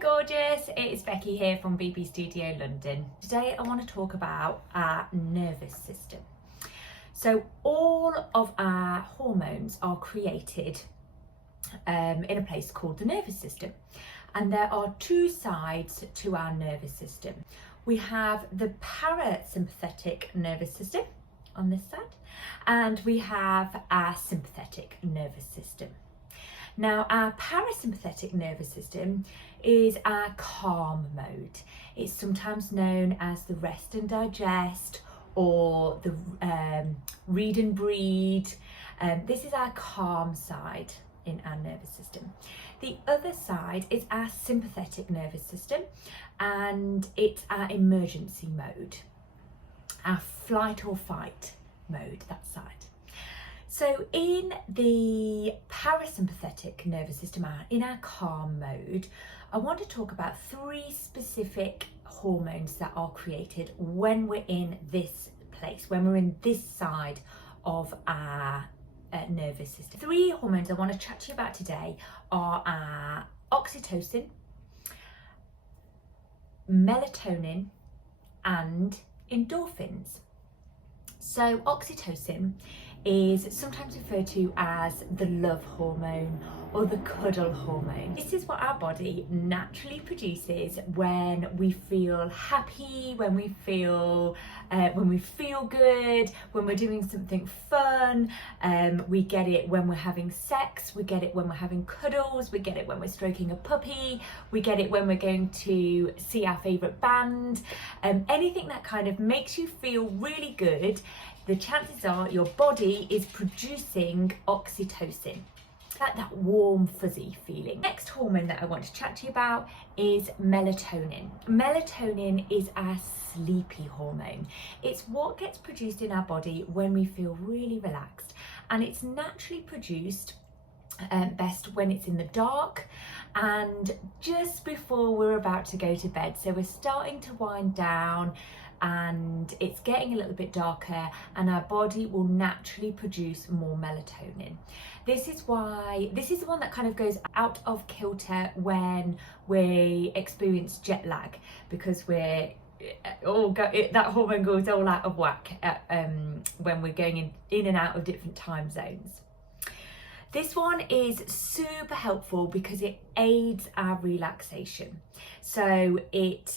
gorgeous, it's Becky here from BB Studio London. Today I want to talk about our nervous system. So all of our hormones are created in a place called the nervous system, and there are two sides to our nervous system. We have the parasympathetic nervous system on this side, and we have our sympathetic nervous system. Now, our parasympathetic nervous system is our calm mode. It's sometimes known as the rest and digest, or the read and breed. This is our calm side in our nervous system. The other side is our sympathetic nervous system, and it's our emergency mode, our flight or fight mode, that side. So in the parasympathetic nervous system, in our calm mode, I want to talk about three specific hormones that are created when we're in this place, when we're in this side of our nervous system. Three hormones I want to chat to you about today are our oxytocin, melatonin, and endorphins. So oxytocin is sometimes referred to as the love hormone or the cuddle hormone. This is what our body naturally produces when we feel happy, when we feel good, when we're doing something fun. We get it when we're having sex, we get it when we're having cuddles, we get it when we're stroking a puppy, we get it when we're going to see our favourite band. Anything that kind of makes you feel really good, the chances are your body is producing oxytocin. Like that warm fuzzy feeling. Next hormone that I want to chat to you about is melatonin. Melatonin is our sleepy hormone. It's what gets produced in our body when we feel really relaxed, and it's naturally produced best when it's in the dark and just before we're about to go to bed. So we're starting to wind down and it's getting a little bit darker, and our body will naturally produce more melatonin. This is the one that kind of goes out of kilter when we experience jet lag, because that hormone goes all out of whack when we're going in and out of different time zones. This one is super helpful because it aids our relaxation. So it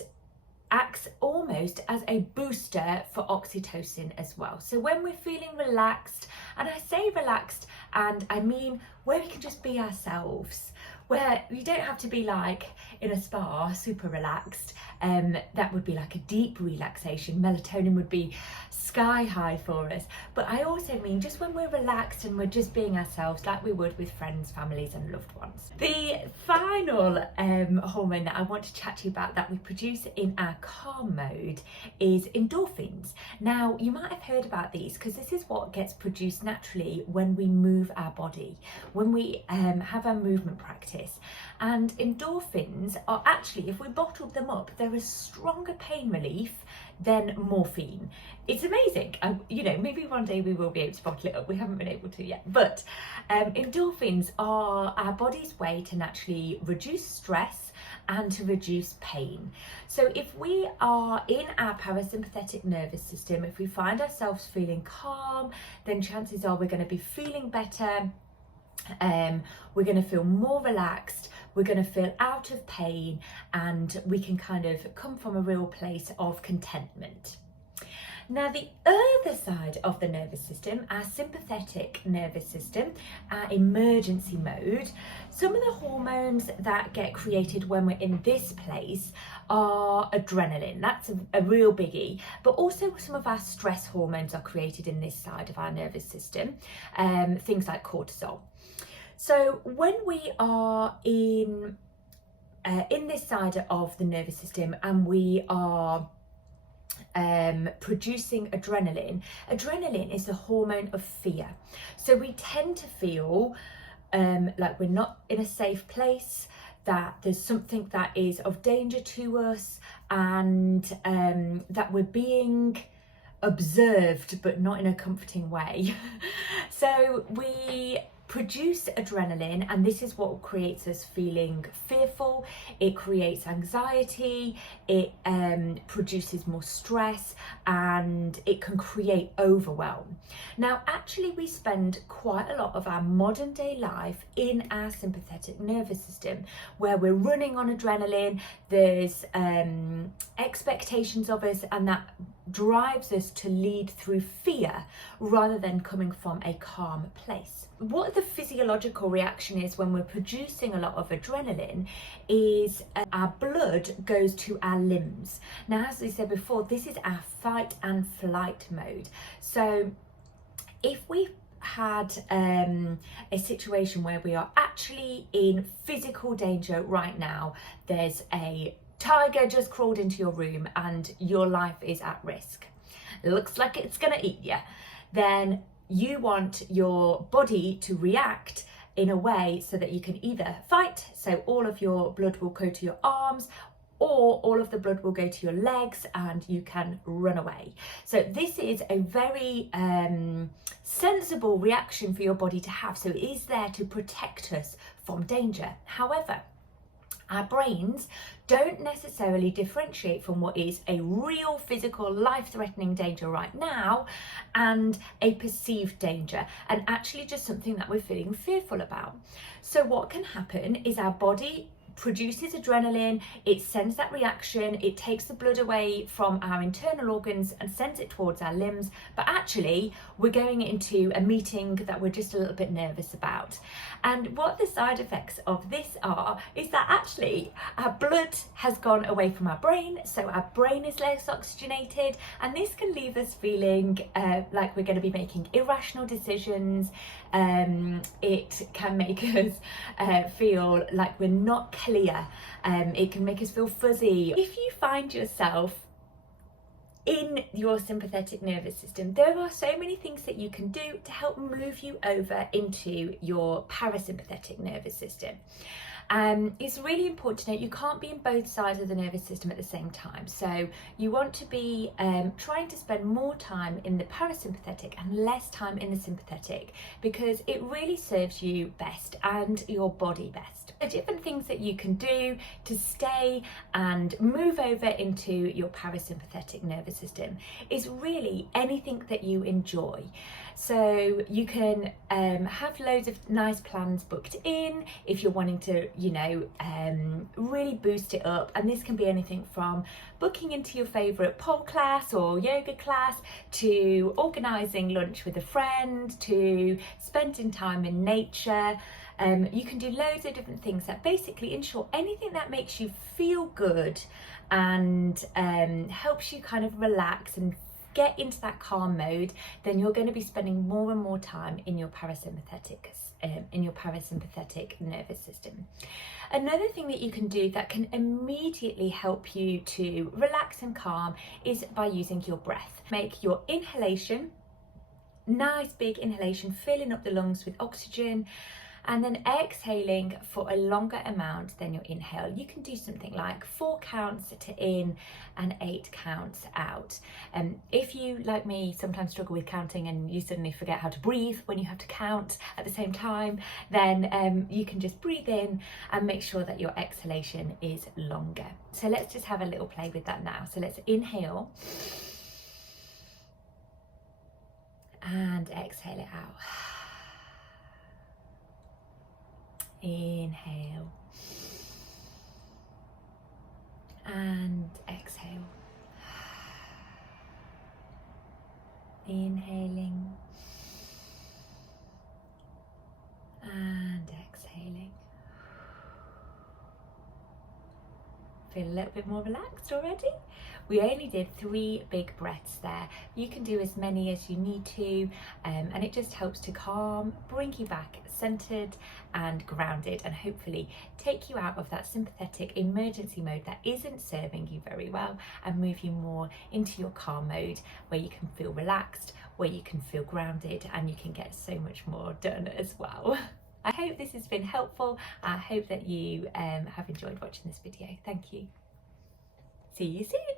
acts almost as a booster for oxytocin as well. So when we're feeling relaxed, and I say relaxed and I mean where we can just be ourselves, where you don't have to be like in a spa super relaxed, that would be like a deep relaxation. Melatonin would be sky high for us. But I also mean just when we're relaxed and we're just being ourselves like we would with friends, families and loved ones. The final hormone that I want to chat to you about that we produce in our calm mode is endorphins. Now, you might have heard about these because this is what gets produced naturally when we move our body, when we have our movement practice. And endorphins are actually, if we bottled them up, they're a stronger pain relief than morphine. It's amazing. Maybe one day we will be able to bottle it up. We haven't been able to yet. But endorphins are our body's way to naturally reduce stress and to reduce pain. So if we are in our parasympathetic nervous system, if we find ourselves feeling calm, then chances are we're going to be feeling better. We're going to feel more relaxed, we're going to feel out of pain, and we can kind of come from a real place of contentment. Now, the other side of the nervous system, our sympathetic nervous system, our emergency mode, some of the hormones that get created when we're in this place are adrenaline. That's a real biggie. But also some of our stress hormones are created in this side of our nervous system, things like cortisol. So when we are in this side of the nervous system and we are producing adrenaline is the hormone of fear. So we tend to feel like we're not in a safe place, that there's something that is of danger to us, and that we're being observed but not in a comforting way. So we produce adrenaline, and this is what creates us feeling fearful. It creates anxiety, it produces more stress, and it can create overwhelm. Now, actually, we spend quite a lot of our modern day life in our sympathetic nervous system, where we're running on adrenaline. There's expectations of us, and that drives us to lead through fear rather than coming from a calm place. What the physiological reaction is when we're producing a lot of adrenaline is our blood goes to our limbs. Now, as we said before, this is our fight and flight mode. So if we had a situation where we are actually in physical danger right now, there's a tiger just crawled into your room and your life is at risk, it looks like it's gonna eat you, then you want your body to react in a way so that you can either fight, so all of your blood will go to your arms, or all of the blood will go to your legs and you can run away. So this is a very sensible reaction for your body to have. So it is there to protect us from danger. However, our brains don't necessarily differentiate from what is a real physical life-threatening danger right now and a perceived danger, and actually just something that we're feeling fearful about. So what can happen is our body produces adrenaline, it sends that reaction, it takes the blood away from our internal organs and sends it towards our limbs, but actually we're going into a meeting that we're just a little bit nervous about. And what the side effects of this are is that actually our blood has gone away from our brain, so our brain is less oxygenated, and this can leave us feeling like we're going to be making irrational decisions. It can make us feel like we're not clear. It can make us feel fuzzy. If you find yourself in your sympathetic nervous system, there are so many things that you can do to help move you over into your parasympathetic nervous system. It's really important to note you can't be in both sides of the nervous system at the same time. So you want to be trying to spend more time in the parasympathetic and less time in the sympathetic, because it really serves you best and your body best. The different things that you can do to stay and move over into your parasympathetic nervous system is really anything that you enjoy. So you can have loads of nice plans booked in if you're wanting to, really boost it up. And this can be anything from booking into your favourite pole class or yoga class, to organising lunch with a friend, to spending time in nature. You can do loads of different things that basically ensure anything that makes you feel good and helps you kind of relax and get into that calm mode. Then you're going to be spending more and more time in your parasympathetic nervous system. Another thing that you can do that can immediately help you to relax and calm is by using your breath. Make your inhalation, nice big inhalation, filling up the lungs with oxygen, and then exhaling for a longer amount than your inhale. You can do something like 4 counts to in and 8 counts out. If you, like me, sometimes struggle with counting and you suddenly forget how to breathe when you have to count at the same time, then you can just breathe in and make sure that your exhalation is longer. So let's just have a little play with that now. So let's inhale and exhale it out. Inhale and exhale. Inhaling and exhaling. Feel a little bit more relaxed already? We only did 3 big breaths there. You can do as many as you need to, and it just helps to calm, bring you back centered and grounded, and hopefully take you out of that sympathetic emergency mode that isn't serving you very well, and move you more into your calm mode, where you can feel relaxed, where you can feel grounded, and you can get so much more done as well. I hope this has been helpful. I hope that you have enjoyed watching this video. Thank you. See you soon.